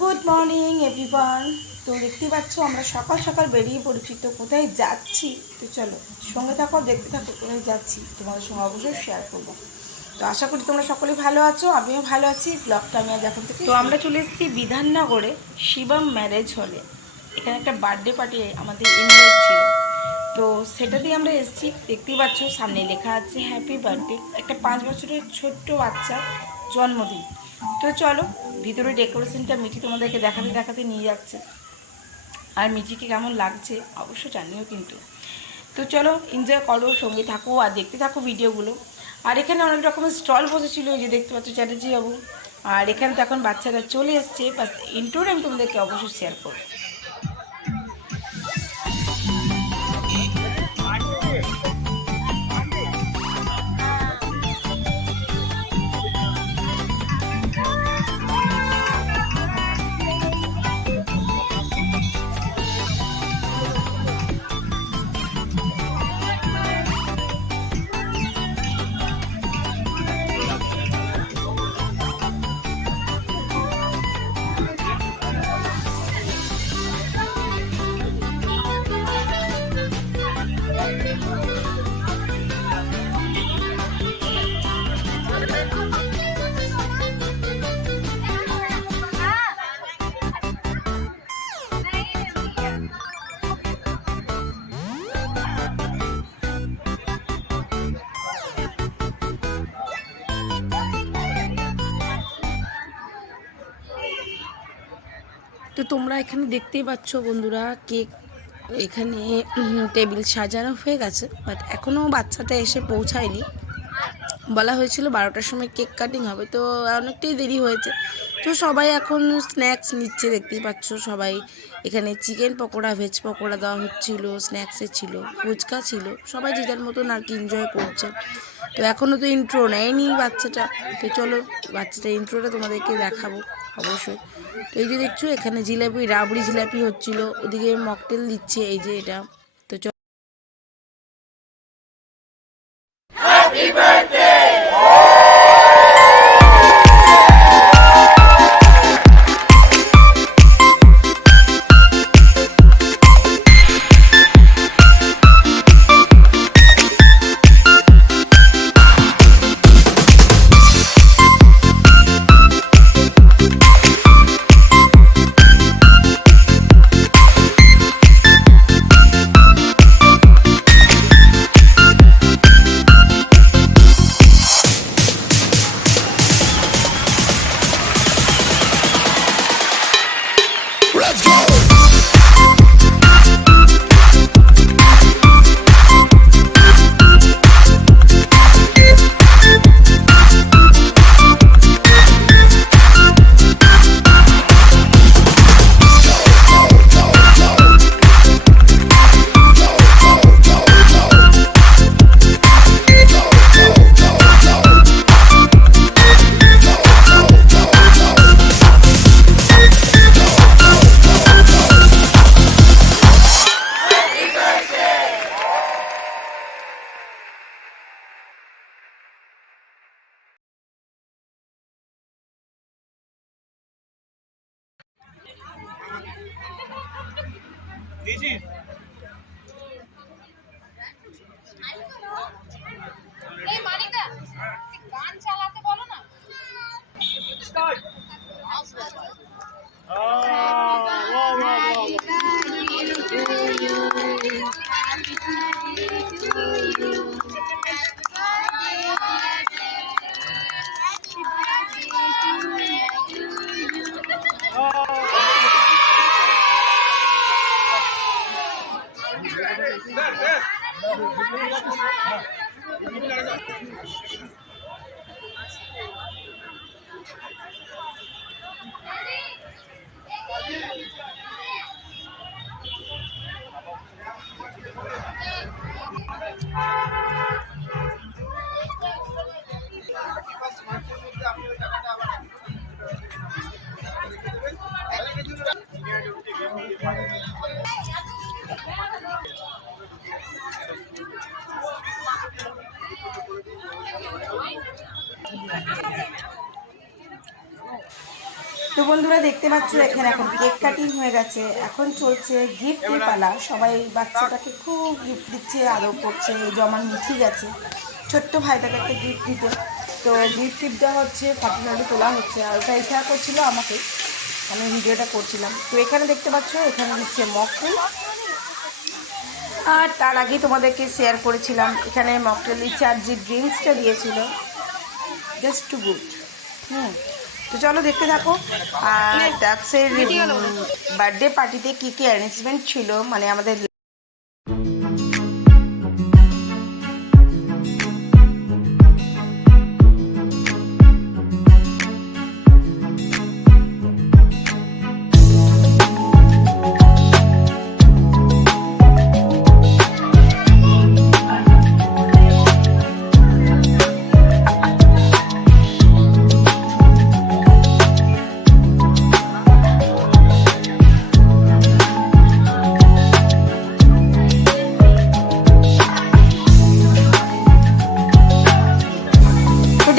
Good morning everyone. তো দেখতে পাচ্ছ আমরা সকাল সকাল বেরিয়ে পড়েছি। তো কোথায় যাচ্ছি তো চলো সঙ্গে থাকো, দেখতে থাকো কোথায় যাচ্ছি, তোমাদের সঙ্গে অবশ্যই শেয়ার করবো। তো আশা করি তোমরা সকলেই ভালো আছো, আমিও ভালো আছি। ব্লগটা আমি আজ এখন থেকে তো আমরা চলে এসেছি বিধাননগরে শিবম ম্যারেজ হলে। এখানে একটা বার্থডে পার্টি আমাদের ইনভাইট ছিল, তো সেটা দিয়ে আমরা এসেছি। দেখতেই পাচ্ছ সামনে লেখা আছে হ্যাপি বার্থডে, একটা 5 বছরের ছোট্ট বাচ্চার জন্মদিন। তো চলো ভিতরে ডেকোরেশনটা মিঠি তোমাদেরকে দেখাতে দেখাতে নিয়ে যাচ্ছে, আর মিঠিকে কেমন লাগছে অবশ্যই জানিও কিন্তু। তো চলো এনজয় করো, সঙ্গে থাকো আর দেখতে থাকো ভিডিওগুলো। আর এখানে অনেক রকমের স্টল বসেছিল, এই যে দেখতে পাচ্ছ চ্যাটার্জি বাবু। আর এখানে তো এখন বাচ্চারা চলে এসছে, বাস ইন্ট্রোটা আমি তোমাদেরকে অবশ্যই শেয়ার করবো। তো তোমরা এখানে দেখতেই পাচ্ছ বন্ধুরা, কেক এখানে টেবিল সাজানো হয়ে গেছে, বাট এখনও বাচ্চাটা এসে পৌঁছায়নি। বলা হয়েছিল 12টার সময় কেক কাটিং হবে, তো অনেকটাই দেরি হয়েছে। তো সবাই এখন স্ন্যাক্স নিচ্ছে, দেখতেই পাচ্ছ সবাই। এখানে চিকেন পকোড়া, ভেজ পকোড়া দেওয়া হচ্ছিল, স্ন্যাক্সে ছিল, ফুচকা ছিল, সবাই যে যার মতন আর কি এনজয় করছে। তো এখনও তো ইন্ট্রো নেয়নি বাচ্চাটা, তো চলো বাচ্চাটা ইন্ট্রোটা তোমাদেরকে দেখাবো অবশ্যই। তো এই যে দেখছো এখানে জিলাপি, রাবড়ি জিলাপি হচ্ছিল, ওদিকে মকটেল দিচ্ছে, এই যে এটা। তো গান চালাতে বলো না। বন্ধুরা দেখতে পাচ্ছ এখানে এখন কেক কাটিং হয়ে গেছে, এখন চলছে গিফটের পালা। সবাই বাচ্চাটাকে খুব গিফট দিচ্ছে, আদর করছে। এই যে আমার মিঠি গেছে ছোট্ট ভাইটাকে একটা গিফট দিতে, তো গিফট টিফট দেওয়া হচ্ছে, ফটো ফটো তোলা হচ্ছে। আর ওটা ইশারা করছিল আমাকে, আমি ভিডিওটা করছিলাম। তো এখানে দেখতে পাচ্ছ এখানে দিচ্ছে মকটেল। আর তার আগে তোমাদেরকে শেয়ার করেছিলাম এখানে মকটেল দিচ্ছে, আর যে ড্রিঙ্কসটা দিয়েছিল জাস্ট টু গুড। তো চলো দেখতে থাকো। আর ডাক্সের বার্থডে পার্টিতে কী কী অ্যারেঞ্জমেন্ট ছিল, মানে আমাদের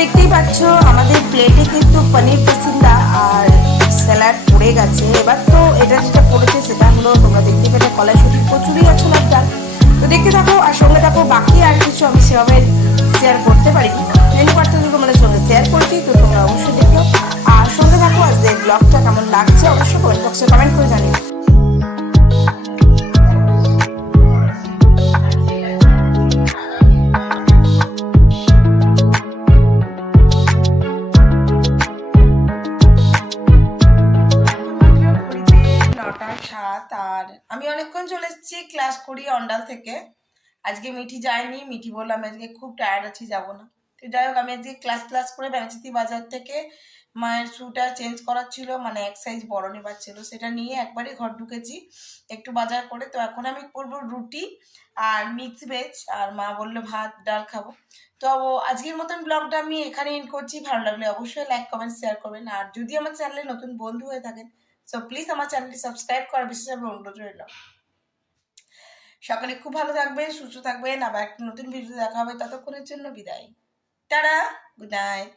দেখতেই পাচ্ছ আমাদের প্লেটে কিন্তু পনির পাসিন্দা আর স্যালাড পড়ে গেছে। এবার তো এটা যেটা পড়েছে সেটা হলো, তোমরা দেখতে পেলে কলাইশুটির কচুরি আর ছোলার ডাল। তো দেখতে থাকো আর সঙ্গে থাকো। বাকি আর কিছু আমি সেভাবে শেয়ার করতে পারিনি, মেনু কার্ডটা তো তোমাদের সঙ্গে শেয়ার করছি, তো তোমরা অবশ্যই দেখো। আর সঙ্গে থাকো। আজকে ব্লগটা কেমন লাগছে অবশ্যই কমেন্ট বক্সে কমেন্ট করে জানিও। আর আমি অনেকক্ষণ চলে এসেছি ক্লাস করি অন্ডাল থেকে। আজকে মিঠি যায়নি, মিঠি বললাম আজকে খুব টায়ার্ড আছি, যাবো না। তো যাই হোক, আমি আজকে ক্লাস করে ব্যানাচিতি বাজার থেকে মায়ের শুটা চেঞ্জ করার ছিল, মানে এক সাইজ বড় নেবার ছিল, সেটা নিয়ে একবারে ঘর ঢুকেছি একটু বাজার করে। তো এখন আমি করবো রুটি আর মিক্স ভেজ, আর মা বললো ভাত ডাল খাবো। তো আজকের মতন ব্লগটা আমি এখানে এন্ড করছি। ভালো লাগলে অবশ্যই লাইক কমেন্ট শেয়ার করবেন। আর যদি আমার চ্যানেলে নতুন বন্ধু হয়ে থাকেন, সো প্লিজ আমার চ্যানেলটি সাবস্ক্রাইব করার বিশেষভাবে অনুরোধ রইল। সকলে খুব ভালো থাকবেন, সুস্থ থাকবেন। আবার একটা নতুন ভিডিও দেখা হবে, ততক্ষণের জন্য বিদায়। Tata, good night.